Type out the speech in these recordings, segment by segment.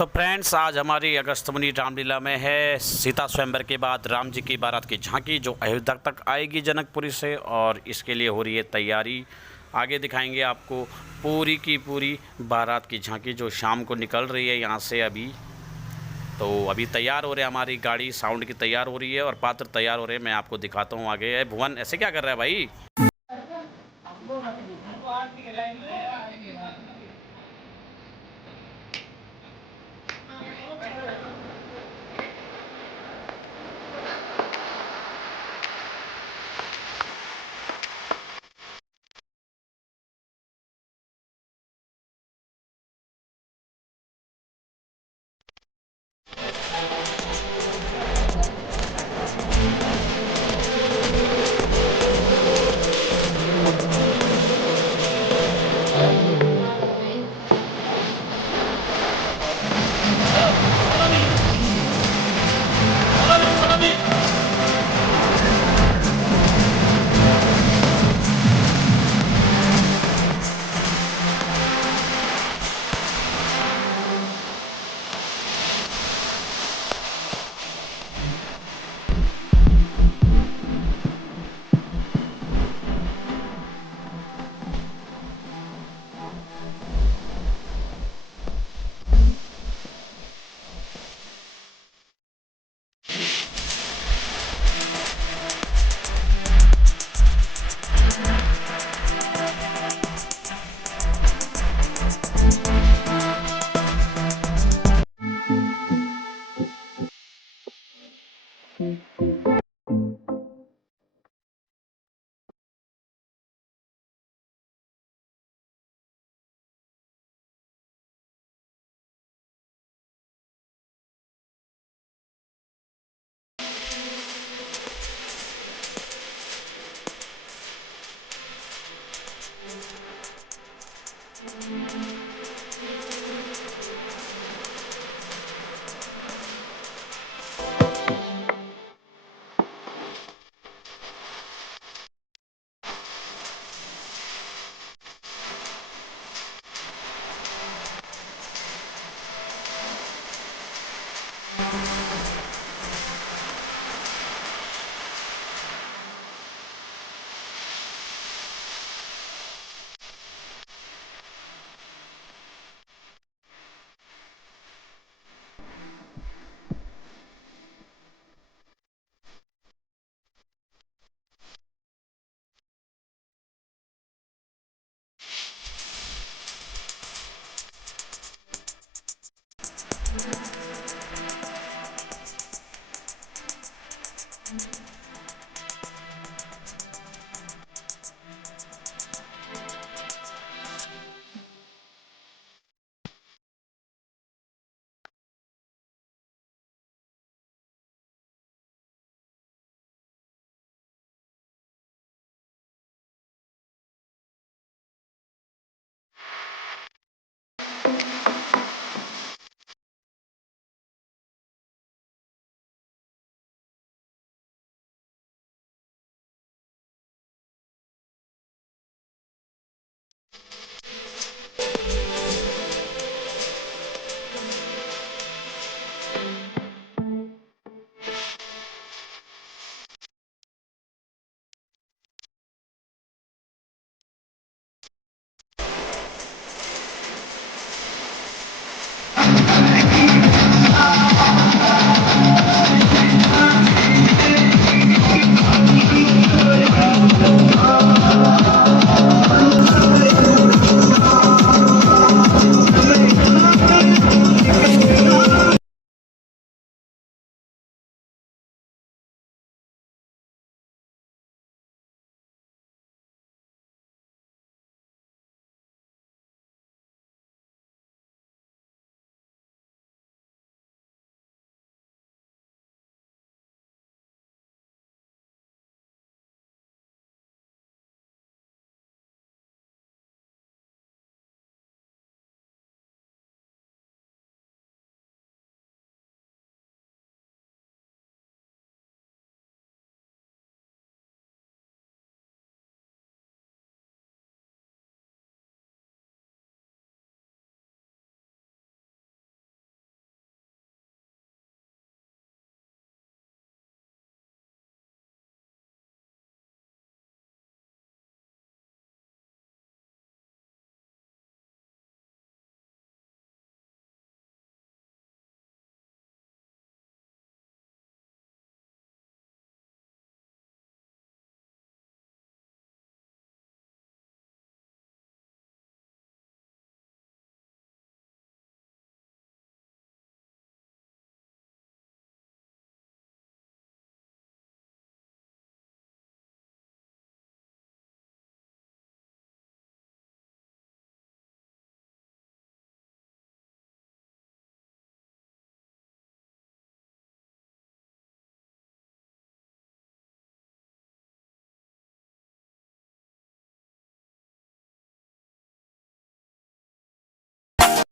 तो फ्रेंड्स, आज हमारी अगस्त्यमुनि रामलीला में है सीता स्वयंवर के बाद राम जी की बारात की झांकी, जो अयोध्या तक आएगी जनकपुरी से, और इसके लिए हो रही है तैयारी। आगे दिखाएंगे आपको पूरी की पूरी बारात की झांकी, जो शाम को निकल रही है यहाँ से। तो अभी तैयार हो रहे हैं, हमारी गाड़ी साउंड की तैयार हो रही है और पात्र तैयार हो रहे हैं। मैं आपको दिखाता हूँ आगे। भुवन ऐसे क्या कर रहा है भाई?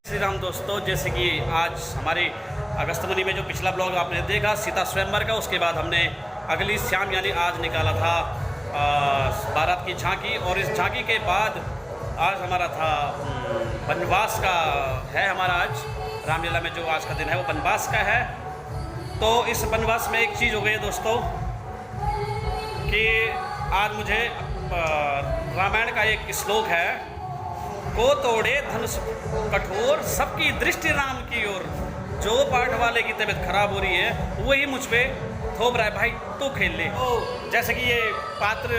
श्री राम दोस्तों, जैसे कि आज हमारे अगस्त मुनि में जो पिछला ब्लॉग आपने देखा सीता स्वयंवर का, उसके बाद हमने अगली शाम यानी आज निकाला था बारात की झांकी। और इस झांकी के बाद आज हमारा था वनवास का है। हमारा आज रामलीला में जो आज का दिन है वो वनवास का है। तो इस वनवास में एक चीज़ हो गई है दोस्तों कि आज मुझे रामायण का एक श्लोक है, को तोड़े धनुष कठोर सबकी दृष्टि राम की ओर। जो पाठ वाले की तबीयत खराब हो रही है वही मुझ पे थोप रहा है, भाई तू खेल ले। जैसे कि ये पात्र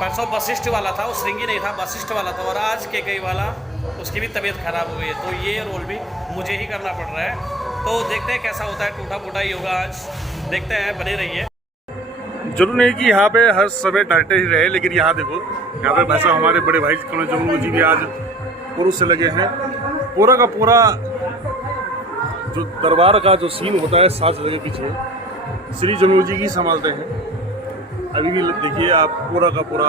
परसों वशिष्ठ वाला था, वो श्रृंगी नहीं था, वशिष्ठ वाला था, और आज केकई वाला उसकी भी तबीयत खराब हो गई है, तो ये रोल भी मुझे ही करना पड़ रहा है। तो देखते हैं कैसा होता है, टूटा फूटा ही होगा आज, देखते हैं, बने रहिए। जरूर नहीं कि यहाँ पे हर समय डायरेक्टर ही रहे, लेकिन यहाँ देखो यहाँ पे भाई साहब हमारे बड़े भाई कर्नल जम्मू जी भी आज पुरुष से लगे हैं। पूरा का पूरा जो दरबार का जो सीन होता है 7 जगह पीछे श्री जम्मू जी ही संभालते हैं। अभी भी देखिए आप पूरा का पूरा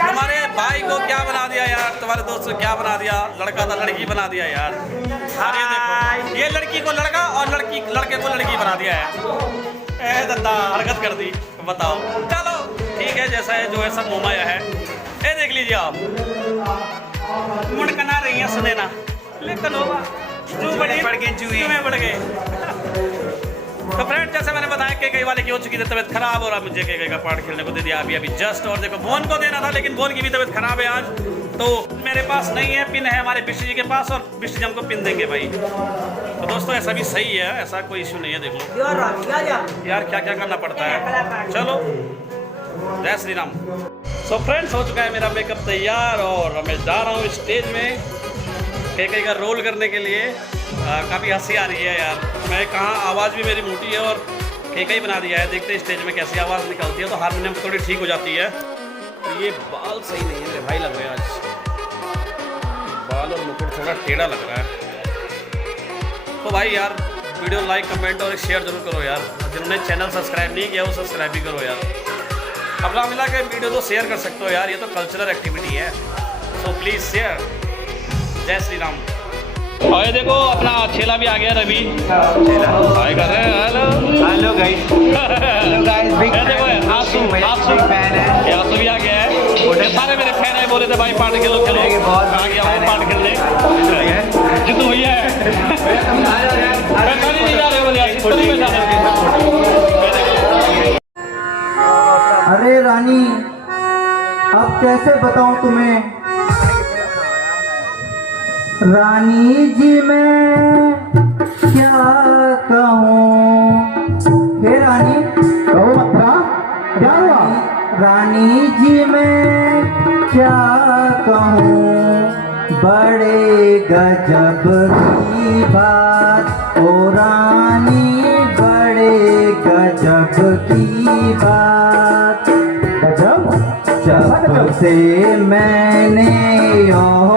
तुम्हारे भाई को क्या बना दिया यार, तुम्हारे दोस्त को क्या बना दिया, लड़का था लड़की बना दिया यार। अरे देखो ये लड़की को लड़का और लड़के को लड़की बना दिया है। ए दत्ता हरकत कर दी, बताओ। चलो ठीक है, जैसा है जो है सब मोमाया है। ये देख लीजिए आप, मुड़कना रही है सुने ना, लेकिन होगा चूहे बढ़ गए। तो फ्रेंड जैसे मैंने बताया केकई वाले की हो चुकी थी तबीयत खराब, और अब मुझे केकई का पार्ट खेलने को दे दिया अभी जस्ट। और देखो भुवन को देना था, लेकिन भुवन की भी तबीयत खराब है आज, तो मेरे पास नहीं है, पिन है हमारे विष्णु जी के पास, और विष्णु जी हमको पिन देंगे भाई। तो दोस्तों ऐसा भी सही है, ऐसा कोई इशू नहीं है। देख लो यार क्या क्या करना पड़ता है। चलो जय श्री राम। सो फ्रेंड्स हो चुका है मेरा मेकअप तैयार, और मैं जा रहा हूँ स्टेज में केकई का रोल करने के लिए। काफ़ी हंसी आ रही है यार, मैं कहाँ आवाज़ भी मेरी मोटी है और केकई बना दिया है। देखते हैं स्टेज में कैसी आवाज़ निकलती है, तो हारमोनियम थोड़ी ठीक हो जाती है। तो ये बाल सही नहीं है मेरे भाई, लग रहे हैं आज बाल और मुकुट थोड़ा टेढ़ा लग रहा है। तो भाई यार वीडियो लाइक कमेंट और शेयर जरूर करो यार, जिन्होंने चैनल सब्सक्राइब नहीं किया वो सब्सक्राइब भी करो यार। अब रामलीला के वीडियो तो शेयर कर सकते हो यार, ये तो कल्चरल एक्टिविटी है, सो प्लीज़ शेयर। जय श्री राम। और ये देखो अपना छेला भी आ गया, रवि हाय कर रहे हैं। Hello guys, hello guys, big आंसू भी आ गया है। सारे मेरे फैन है, बोले थे भाई पार्ट खेलो आ गया वो पार्ट खेलने। जितू भैया अरे रानी अब कैसे बताऊं तुम्हें, रानी जी मैं क्या कहूँ। हे रानी कहो मत, क्या हुआ? रानी जी मैं क्या कहूँ, बड़े गजब की बात, ओ रानी बड़े गजब की बात। जब से मैंने यह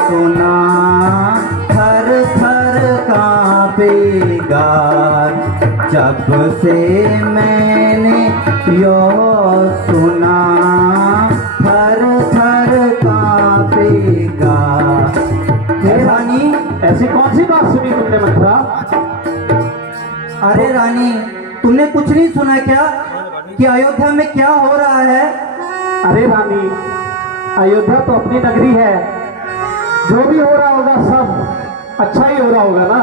सुना थर थर कांपेगा। जब से मैंने यह सुना थर थर कांपेगा। रानी, ऐसी कौन सी बात सुनी तुमने मंत्रा? अरे रानी, तुमने कुछ नहीं सुना क्या कि अयोध्या में क्या हो रहा है? अरे रानी, अयोध्या तो अपनी नगरी है, जो भी हो रहा होगा सब अच्छा ही हो रहा होगा ना।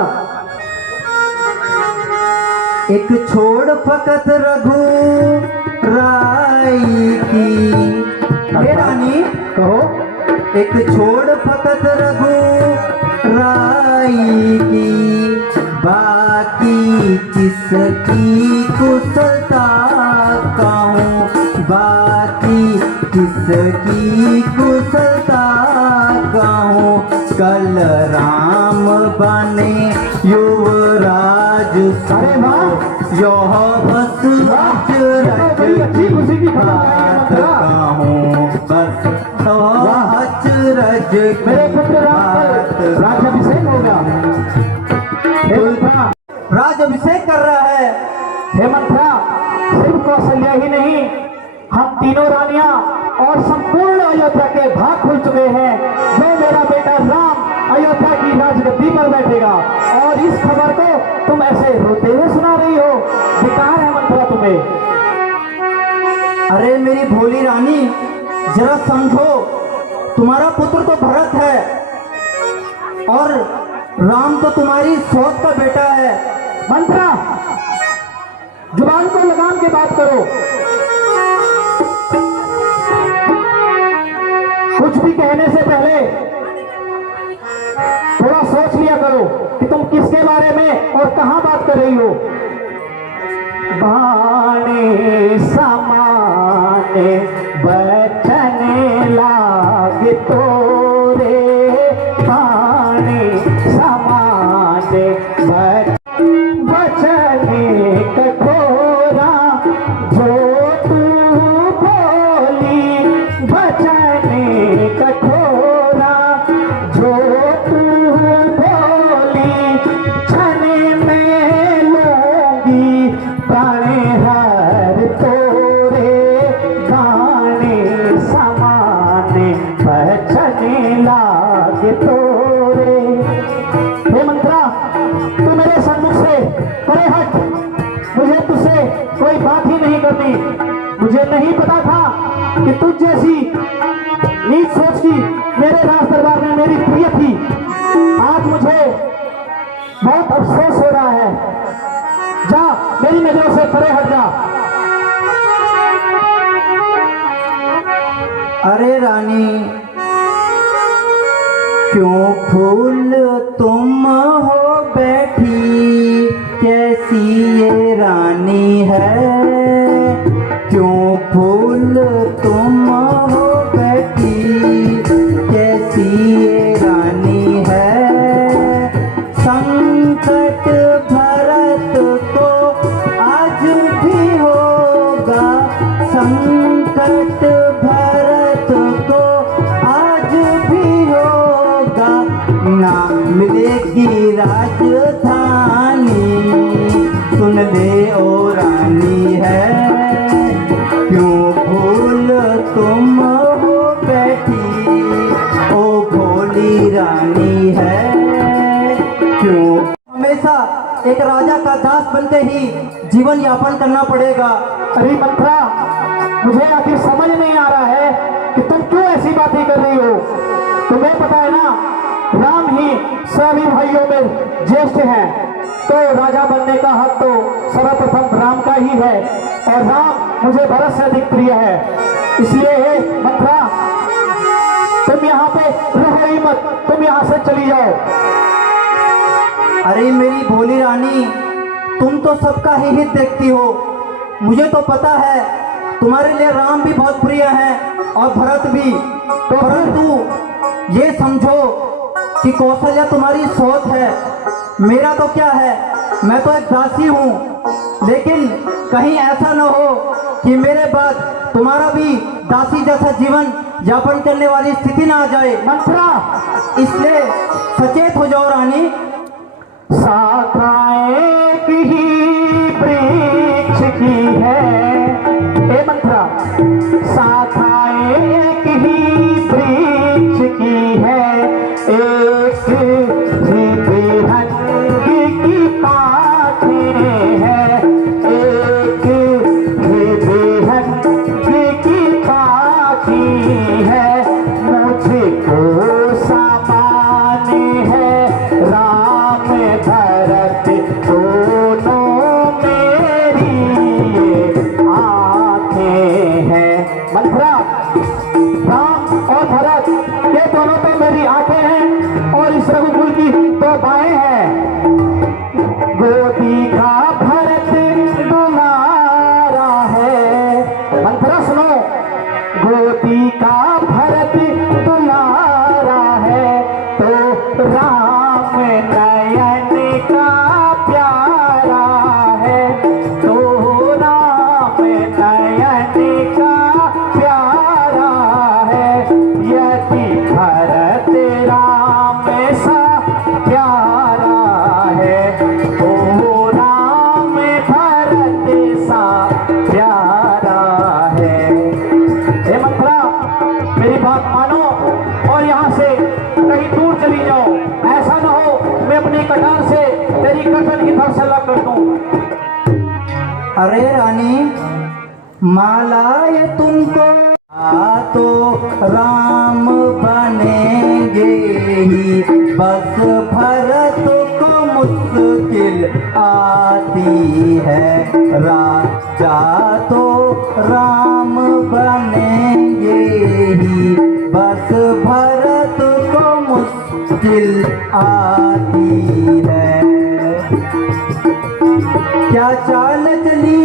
एक छोड़ फकत रघु राई की। हे रानी, कहो। एक छोड़ फकत रघु राई की, बाकी किसकी कुशलता कहूँ, बाकी किसकी कुशलता कहूँ। कल राम बने युवराज, अरे वाह, यह बस बड़ी अच्छी खुशी की खबर बात है मंत्रा। कहूँ, बस अचरज मेरे पुत्र राम पर राज्याभिषेक होगा। हे मंत्रा, राज्याभिषेक कर रहा है। हे मंत्रा, सिर्फ कौशल्या ही नहीं, हम तीनों रानियां और संपूर्ण अयोध्या के भाग खुल चुके हैं। जो मेरा बेटा राम अयोध्या की राजगद्दी पर बैठेगा। और इस खबर को तुम ऐसे रोते हुए सुना रही हो, बेकार है मंत्रा तुम्हें। अरे मेरी भोली रानी, जरा समझो, तुम्हारा पुत्र तो भरत है और राम तो तुम्हारी सौत का बेटा है। मंत्रा, जुबान को लगाम के बात करो। कुछ भी कहने से पहले थोड़ा सोच लिया करो कि तुम किसके बारे में और कहां बात कर रही हो। बाणे समाने बचने लागे तोरे, बाणे समाने बचने कठोरा, जो तू बोली बचने कठोरा, जो तू बोली छने में लूंगी प्राणे हर तोरे, गाने समाने बचने लागे तोरे। हे मंत्रा, तू मेरे सन्मुख से परे हट, मुझे तुझसे कोई बात ही नहीं करनी। मुझे नहीं पता था कि तुझ जैसी नीच सोच की मेरे राज दरबार में मेरी प्रिय थी। आज मुझे बहुत अफसोस हो रहा है। जा, मेरी नजरों से परे हट जा। अरे रानी, क्यों फूल तुम हो बैठी, कैसी ये रानी है। क्यों फूल तुम हो बैठी, कैसी ये रानी है। संकट भरत को आज भी होगा, संकट भरत को आज भी होगा। ना मिलेगी राजधानी, सुन ले ओ रानी है। क्यों भूल तुम हो बैठी, ओ भोली रानी है। क्यों हमेशा एक राजा का दास बनते ही जीवन यापन करना पड़ेगा। अरे मंत्रा, मुझे आखिर समझ नहीं आ रहा है कि तुम क्यों ऐसी बातें कर रही हो। तुम्हें पता है ना, राम ही सभी भाइयों में ज्येष्ठ हैं, तो राजा बनने का हक तो सर्वप्रथम राम का ही है। और राम मुझे भरत से अधिक प्रिय है। इसलिए हे मंत्रा, तुम यहाँ पे रहो ही मत, तुम यहाँ से चली जाओ। अरे मेरी भोली रानी, तुम तो सबका ही हित देखती हो। मुझे तो पता है तुम्हारे लिए राम भी बहुत प्रिय है और भरत भी। तो परंतु ये समझो कि कौशल्या तुम्हारी सोच है, मेरा तो क्या है। मैं तो एक दासी हूँ, लेकिन कहीं ऐसा न हो कि मेरे बाद तुम्हारा भी दासी जैसा जीवन यापन करने वाली स्थिति ना आ जाए। मंत्रा, इसलिए सचेत हो जाओ रानी। शाखाएं एक ही वृक्ष की है, हे मंत्रा, शाखाएं एक ही वृक्ष की है, एक ही बेरंग की पाखें है, एक ही बेरंग की पाखें है, मुझको समान है राम भरत दोनों मेरी ये आंखें हैं। मंत्रा, राम और भरत ये दोनों तो मेरी आंखें हैं और इस रघुकुल की दो बाहें हैं। गोदी का भरत दुलारा है, मंत्रा सुनो, गोदी का भरत दुलारा है, तो राम नयन का प्यारा है, तो राम नयन का प्यारा है, यदि भरत राम सा प्यारा है, तो राम भरत सा प्यारा है। हे मंत्रा, मेरी बात मानो और यहाँ से कहीं दूर चली जाओ। ऐसा ना हो मैं अपनी कटार से तेरी गर्दन की तरफ से लग कर दूं। अरे रानी, माला ये तुमको तो राम बनेंगे ही, बस भरत को मुश्किल आती है, राजा तो राम बनेंगे ही, बस भरत को मुश्किल आती है। क्या चाल चली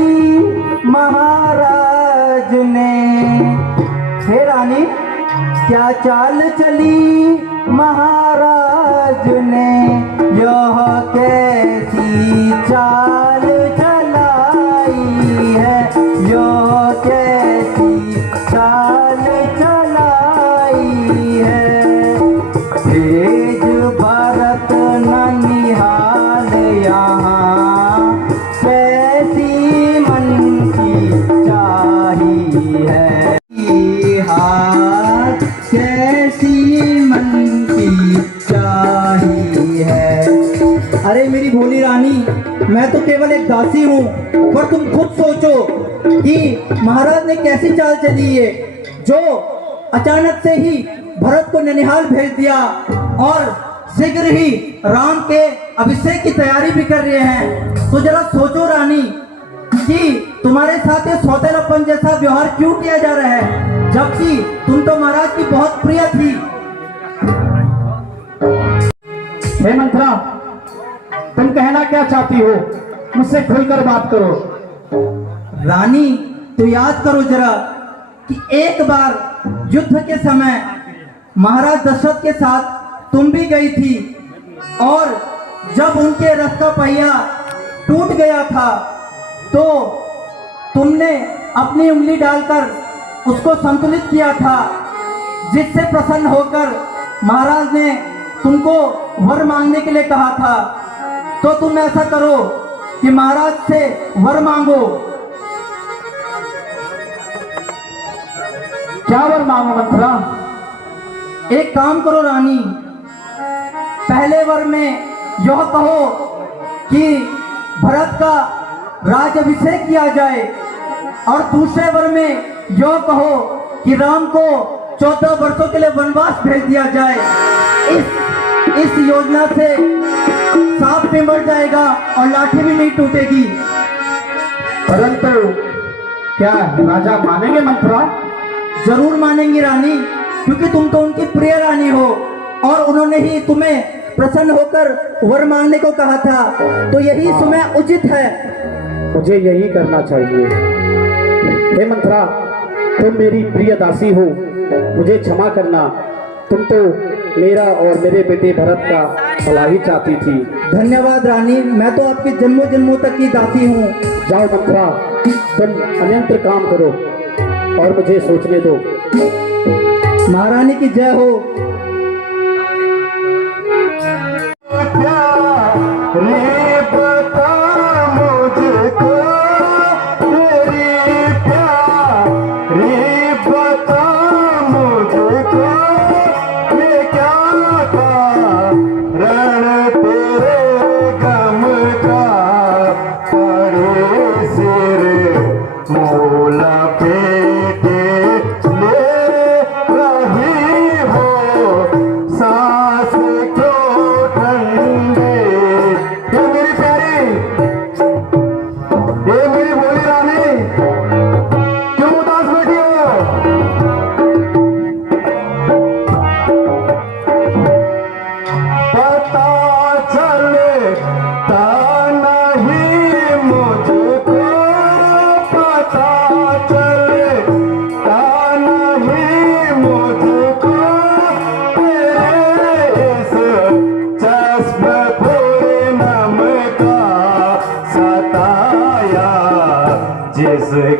महाराज ने, हे रानी, क्या चाल चली महाराज ने, यह कैसी चाल चलाई है, यह कैसी चाल चलाई है, तेज भरत ननिहाल यहाँ, कैसी मन की चाही है, हाथ कैसी मन की चाही है। अरे मेरी भोली रानी, मैं तो केवल एक दासी हूँ, पर तुम खुद सोचो कि महाराज ने कैसी चाल चली है, जो अचानक से ही भरत को ननिहाल भेज दिया और शीघ्र ही राम के अभिषेक की तैयारी भी कर रहे हैं। तो जरा सोचो रानी कि तुम्हारे साथ ये सौतेलापन जैसा व्यवहार क्यों किया जा रहा है, जबकि तुम तो महाराज की बहुत प्रिय थी। हे मंत्रा, तुम कहना क्या चाहती हो, मुझसे खुलकर बात करो। रानी, तो याद करो जरा कि एक बार युद्ध के समय महाराज दशरथ के साथ तुम भी गई थी, और जब उनके रथ का पहिया टूट गया था तो तुमने अपनी उंगली डालकर उसको संतुलित किया था, जिससे प्रसन्न होकर महाराज ने तुमको वर मांगने के लिए कहा था। तो तुम ऐसा करो कि महाराज से वर मांगो। क्या वर मांगो मंत्रा? एक काम करो रानी, पहले वर में यह कहो कि भरत का राज अभिषेक किया जाए, और दूसरे वर में यह कहो कि राम को 14 वर्षों के लिए वनवास भेज दिया जाए। इस योजना से सांप भी मर जाएगा और लाठी भी नहीं टूटेगी। परंतु क्या राजा मानेंगे मंत्रा? जरूर मानेंगी रानी, क्योंकि तुम तो उनकी प्रिय रानी हो और उन्होंने ही तुम्हें प्रसन्न होकर वर मांगने को कहा था, तो यही समय उचित है। मुझे यही करना चाहिए। हे मंत्रा, तुम मेरी प्रिय दासी हो, मुझे क्षमा करना। तुम तो मेरा और मेरे बेटे भरत का भला ही चाहती थी। धन्यवाद रानी, मैं तो आपकी जन्मों जन्मों तक की दासी हूँ। जाओ मंत्रा, तुम अन्यंत्र काम करो और मुझे सोचने दो। महारानी की जय हो।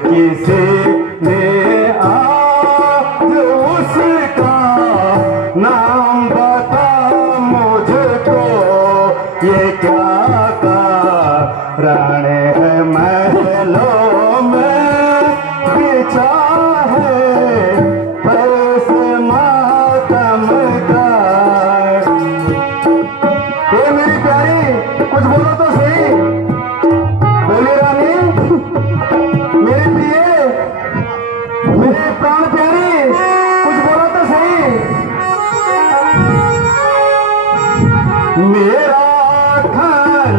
किसी ने आज उसका नाम बता मुझको, ये क्या कारण है महलों में बिछा है फर्श मातम का। ये मेरी प्यारी कुछ बोलो तो सही, बोली रानी, मेरे प्रिय, मेरे प्राण प्यारे, कुछ बोलो तो सही। मेरा घर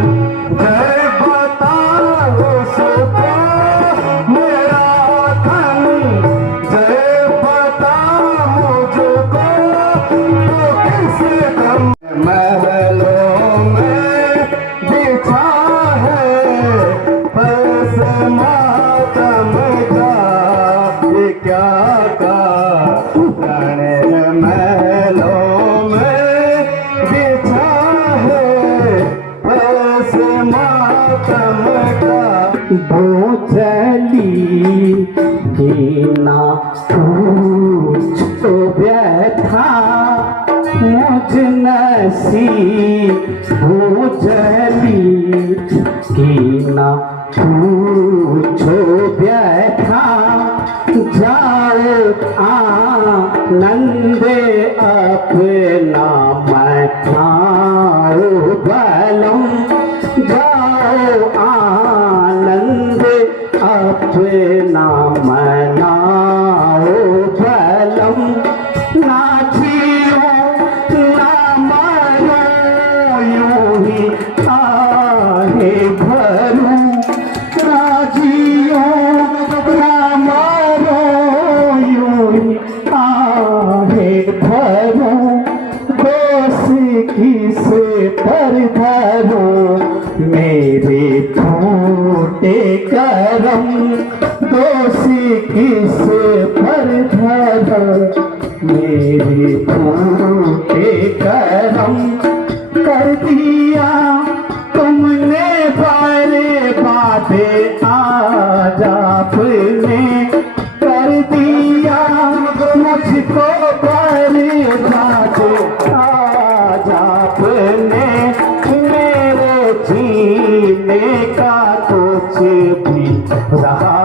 जय बता उसको, मेरा घर जय बता मुझको, तो किस गम महलों में बिछा है फर्श मातम का। ये क्या कारण है महलों में बिछा है फर्श मातम का। भोजली की ना पूछ तो व्यथा मुझ नसीब, भोजली की ना पूछो व्यथा, जाओ आनंद अपना मनाओ बलम, जाओ आनंद अपना मनाओ बलम। ना जियो ना मरो यूं ही आहे भरूं, ना जियो ना मरो यूं ही आहे भरूं, दोष किसे पर धरूं मेरे फूटे करम, दोषी किसे पर धरूं मेरे फूटे करम। कर दिया तुमने बारे बाते आज आपने, कर दिया मुझको बारे बाते आज आपने, मेरे जीने का कुछ भी रहा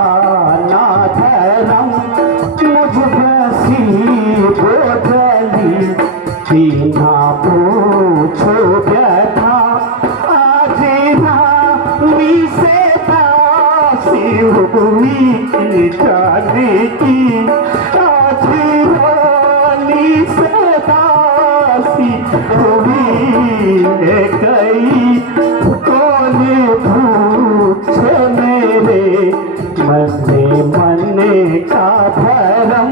ना धर्म, मुझ बसी बोझली की ना पूछो व्यथा, आज रानी से दासी हुई की जाने की, आज रानी से दासी हुई गई, कौन पूछे मेरे मन का भरम,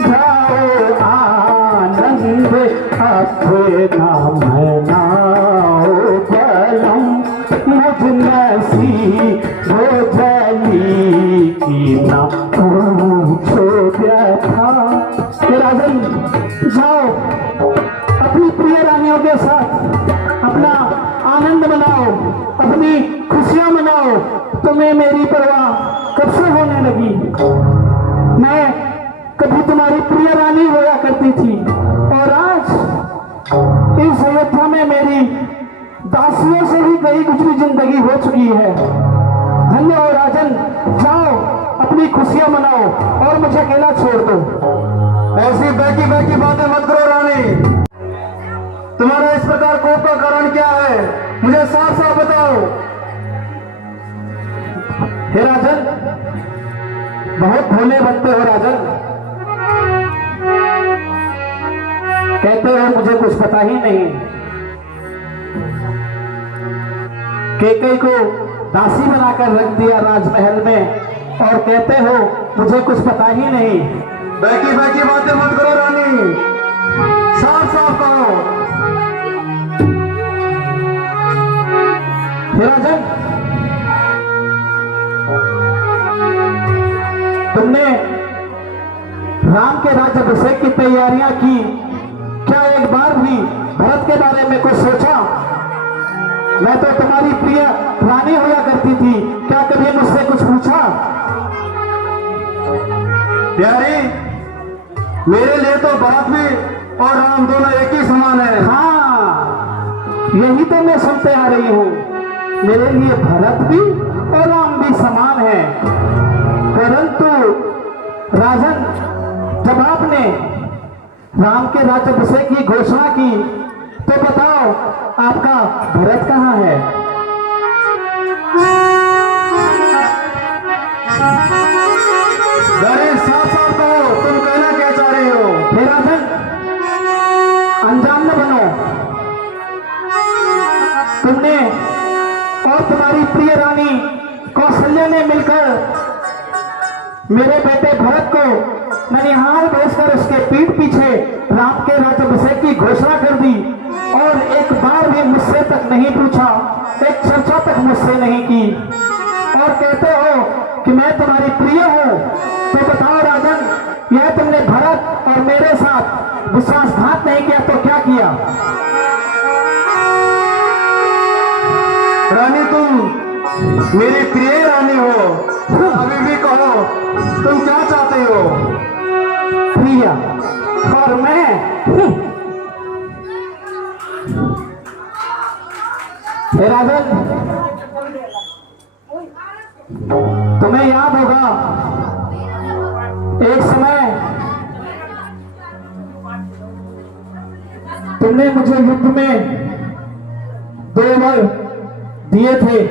जाओ आनंद अपना मनाओ बलम, मुझ नसीब भोजली की ना पूछो व्यथा। हे राजन, जाओ अपनी प्रिय रानियों के साथ अपना आनंद मनाओ, अपनी खुशियां मनाओ। तुम्हें मेरी परवाह कब से होने लगी? मैं कभी तुम्हारी प्रिय रानी होया करती थी और आज इस अयोध्या में मेरी दासियों से ही गई गुजरी जिंदगी हो चुकी है। धन्य हो राजन, जाओ अपनी खुशियां मनाओ और मुझे अकेला छोड़ दो। ऐसी बहकी बहकी बातें मत करो रानी। तुम्हारा इस प्रकार कोप का कारण क्या है, मुझे साफ साफ बताओ। हे राजन, बहुत भोले बनते हो राजन। कहते हो मुझे कुछ पता ही नहीं। केकई को दासी बनाकर रख दिया राजमहल में और कहते हो मुझे कुछ पता ही नहीं। बहकी बहकी बातें मत करो रानी, साफ साफ कहो। हे राजन, तुमने राम के राज्याभिषेक की तैयारियां की, क्या एक बार भी भरत के बारे में कुछ सोचा? मैं तो तुम्हारी प्रिय रानी होया करती थी, क्या कभी मुझसे कुछ पूछा? प्यारी, मेरे लिए तो भरत भी और राम दोनों एक ही समान है। हाँ, यही तो मैं सुनते आ रही हूँ। मेरे लिए भरत भी और राम भी समान है। परंतु राजन, जब आपने राम के राज्याभिषेक की घोषणा की तो बताओ आपका भरत कहाँ है? अरे साफ साफ कहो, तुम कहना क्या चाह रही हो? हे राजन, अनजान न बनो। तुमने और तुम्हारी प्रिय रानी कौशल्या ने मिलकर मेरे बेटे भरत को ननिहाल भेजकर उसके पीठ पीछे राम के राज्याभिषेक की घोषणा कर दी और एक बार भी मुझसे तक नहीं पूछा, एक चर्चा तक मुझसे नहीं की। और कहते हो कि मैं तुम्हारी प्रिय हूं, तो बताओ राजन, यह तुमने भरत और मेरे साथ विश्वासघात नहीं किया तो क्या किया? रानी, तुम मेरी प्रिय रानी हो, अभी भी कहो तुम क्या चाहते हो? प्रिया और मैं हे राजन, तुम्हें याद होगा एक समय तुमने मुझे युद्ध में 2 वर दिए थे,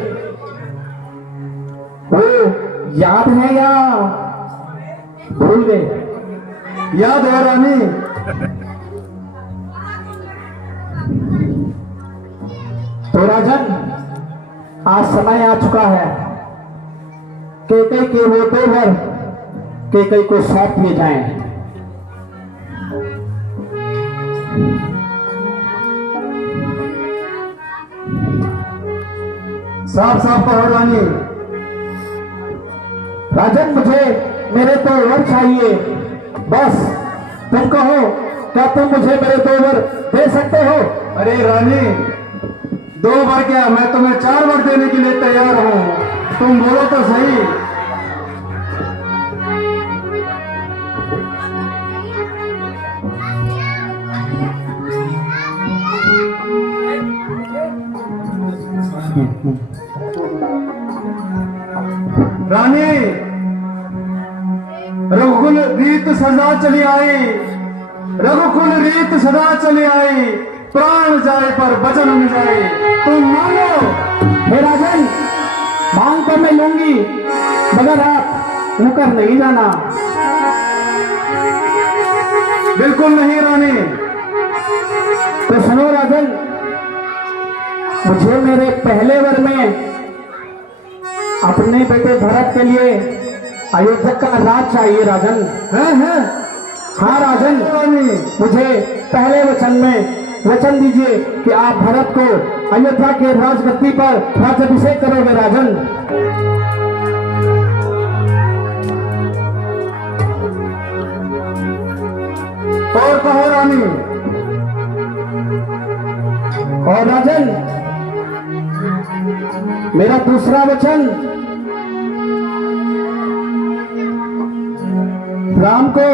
वो याद है या भूल गए? याद है रानी। तो राजन, आज समय आ चुका है, केकई के वो 2 वर केकई को सौंप दिए जाएं। साफ साफ कहो रानी। राजन, मुझे मेरे 2 वर चाहिए, बस तुम कहो, क्या तुम मुझे मेरे 2 वर दे सकते हो? अरे रानी, 2 वर क्या, मैं तुम्हें 4 वर देने के लिए तैयार हूं, तुम बोलो तो सही। रानी, रघुकुल रीत सदा चली आई, रघुकुल रीत सदा चली आई, प्राण जाए पर वचन न जाए, तुम मानो। हे राजन, मांग तो मैं लूंगी, मगर आप मुकर नहीं जाना। बिल्कुल नहीं रानी। तो सुनो राजन, मुझे मेरे पहले वर में अपने बेटे भरत के लिए अयोध्या का राज चाहिए राजन। है? हाँ राजन, मुझे पहले वचन में वचन दीजिए कि आप भरत को अयोध्या के राजगद्दी पर राज्याभिषेक करोगे राजन। और कहो रानी। और राजन, मेरा दूसरा वचन, राम को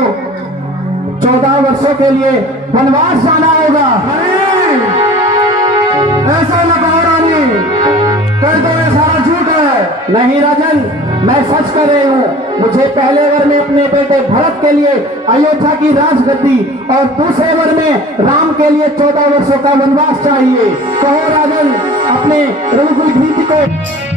14 वर्षों के लिए वनवास जाना होगा। नहीं, ऐसा न कहो रानी, कह दो ये सारा झूठ है। नहीं राजन, मैं सच कर रही हूँ। मुझे पहले वर में अपने बेटे भरत के लिए अयोध्या की राजगद्दी और दूसरे वर में राम के लिए 14 वर्षों का वनवास चाहिए। कहो राजन अपने रघुकुल प्रीति को।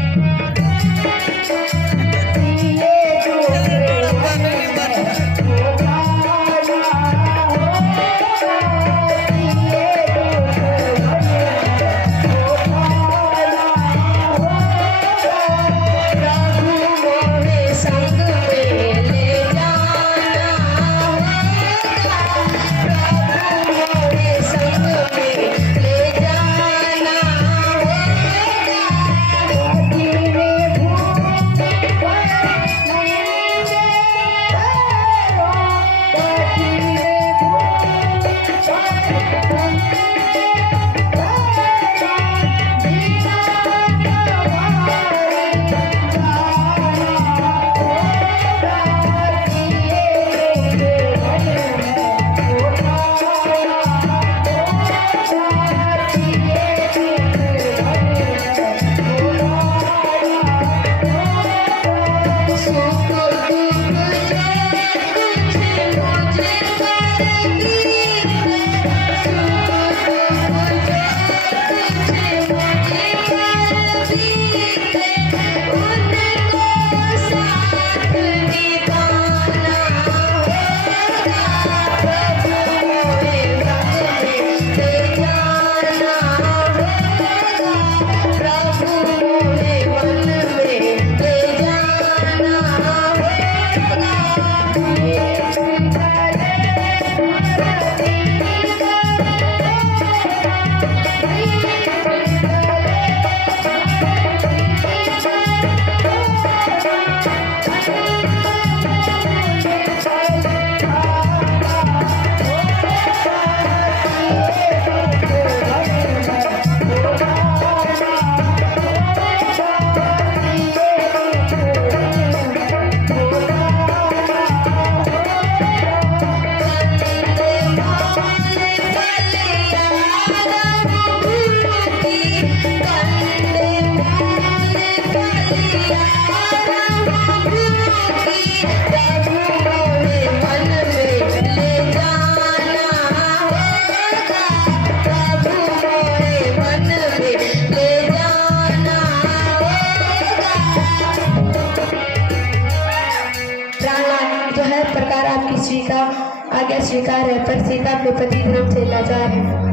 आज्ञा स्वीकार है, पर सीता अपने पति धर्म से लाचार है।